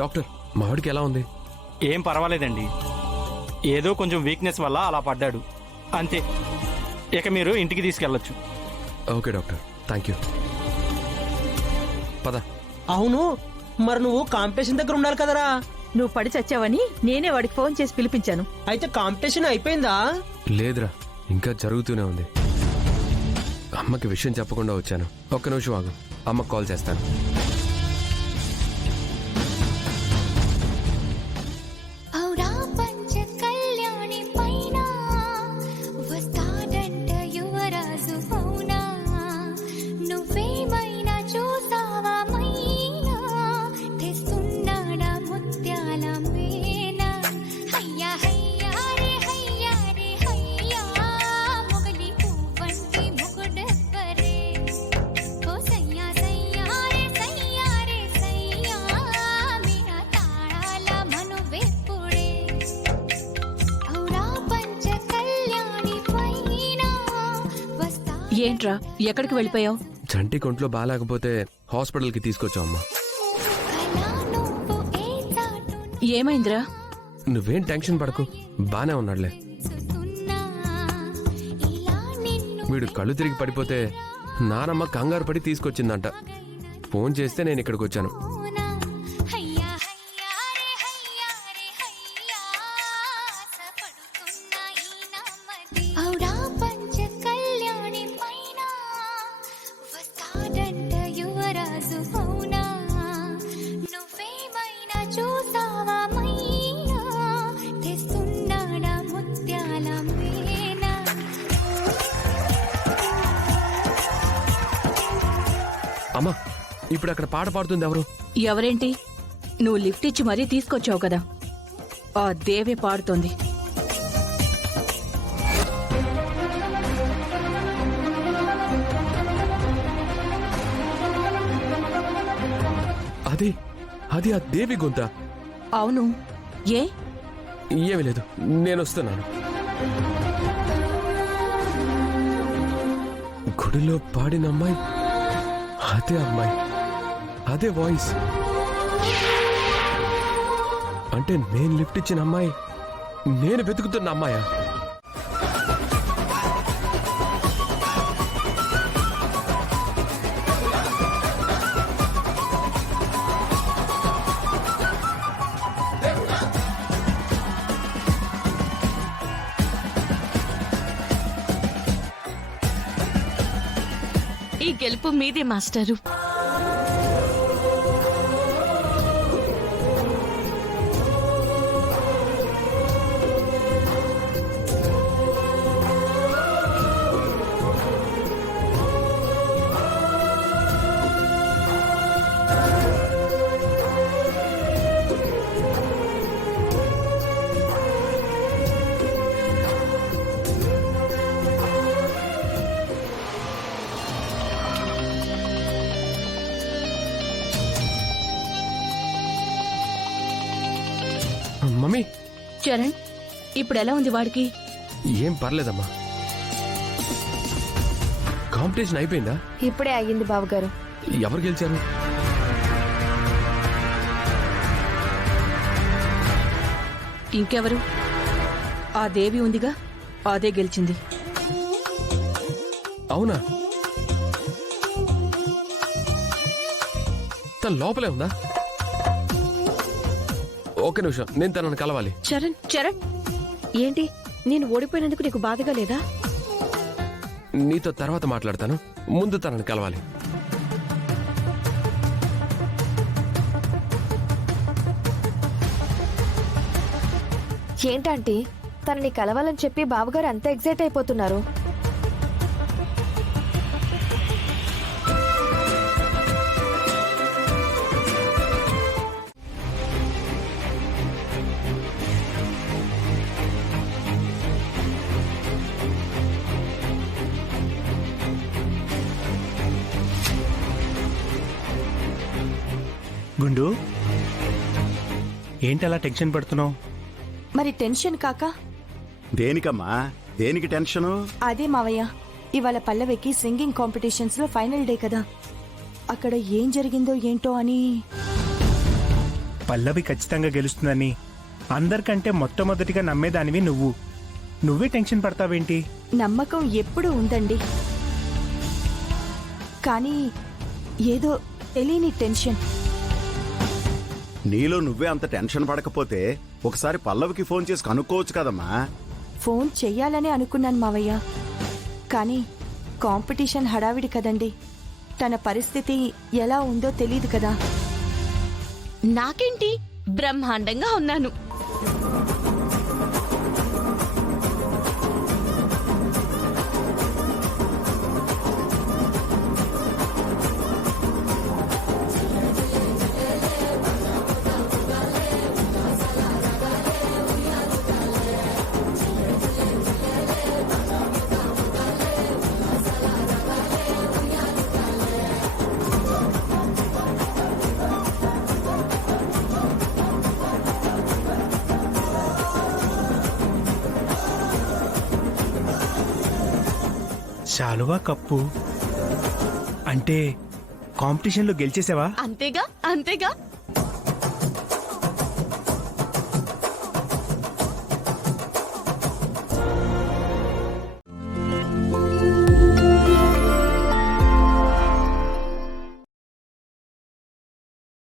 Doctor మావాడికి ఎలా ఉంది? ఏం పర్వాలేదండి, ఏదో కొంచెం వీక్నెస్ వల్ల అలా పడ్డాడు అంతే. ఇక మీరు ఇంటికి తీసుకెళ్ళొచ్చు. Okay doctor, thank you. పద. అవును, మరి నువ్వు కాంపిటీషన్ దగ్గర ఉండాలి కదరా. నువ్వు పడి చచ్చావని నేనే వాడికి ఫోన్ చేసి పిలిపించాను. అయితే కాంపిటీషన్ అయిపోయిందా? లేదురా, ఇంకా జరుగుతూనే ఉంది. అమ్మకి విషయం చెప్పకుండా వచ్చాను. ఒక్క నిమిషం ఆగు, అమ్మకి కాల్ చేస్తాను. ఏంట్రా, ఎక్కడికి వెళ్ళిపోయావు? చంటి కొంట్లో బాగాలేకపోతే హాస్పిటల్కి తీసుకొచ్చావు అమ్మా. ఏమైందిరా? నువ్వేం టెన్షన్ పడకు, బానే ఉన్నాడులే. వీడు కళ్ళు తిరిగి పడిపోతే నానమ్మ కంగారు పడి తీసుకొచ్చిందంట. ఫోన్ చేస్తే నేను ఇక్కడికి వచ్చాను. అమ్మా, ఇప్పుడు అక్కడ పాట పాడుతుంది ఎవరు? ఎవరేంటి, నువ్వు లిఫ్ట్ ఇచ్చి మరీ తీసుకొచ్చావు కదా, ఆ దేవే పాడుతోంది. అది అది ఆ దేవి గొంత? అవును, ఏ? ఏమీ లేదు, నేను వస్తున్నాను. గుడిలో పాడిన అమ్మాయి అదే అమ్మాయి, అదే వాయిస్. అంటే నేను లిఫ్ట్ ఇచ్చిన అమ్మాయి నేను వెతుకుతున్న అమ్మాయా? ఈ గెలుపు మీదే మాస్టరు. మమ్మీ, చరణ్, ఇప్పుడు ఎలా ఉంది వాడికి? ఏం పర్లేదమ్మా. కాంపిటీషన్ అయిపోయిందా? ఇప్పుడే అయ్యింది బావగారు. ఎవరు గెలిచారు? ఇంకెవరు, ఆ దేవి ఉందిగా, అదే గెలిచింది. అవునా? తన లోపలే ఉందా? ఒక్క నిమిషం, నేను తనను కలవాలి. చరణ్, చరణ్, ఏంటి నేను ఓడిపోయినందుకు నీకు బాధగా లేదా? నీతో తర్వాత మాట్లాడతాను, ముందు తనను కలవాలి. ఏంటంటే తనని కలవాలని చెప్పి బావగారు అంత ఎగ్జైట్ అయిపోతున్నారు. గుండు, ఏంటి అలా టెన్షన్ పడుతున్నావు? మరి టెన్షన్ కాక దేనికమ్మా, దేనికి టెన్షను? అదే మావయ్య, ఇవాళ పల్లవికి సింగింగ్ కాంపిటీషన్స్ లో ఫైనల్ డే కదా, అక్కడ ఏం జరిగిందో ఏంటో అని. పల్లవి ఖచ్చితంగా గెలుస్తుందని అందరికంటే మొట్టమొదటిగా నమ్మేదానివి నువ్వే టెన్షన్ పడతావేంటి? నమ్మకం ఎప్పుడూ ఉందండి, కానీ ఏదో తెలియని టెన్షన్. నీలో నువ్వే అంత టెన్షన్ పడకపోతే ఒకసారి పల్లవికి ఫోన్ చేసి కనుక్కోవచ్చు కదమ్మా. ఫోన్ చెయ్యాలనే అనుకున్నాను మావయ్య, కానీ కాంపిటీషన్ హడావిడి కదండి. తన పరిస్థితి ఎలా ఉందో తెలియదు కదా. నాకేంటి, బ్రహ్మాండంగా ఉన్నాను. శాలువా కప్పు అంటే కాంపిటీషన్లో గెలిచేసావా? అంతేగా అంతేగా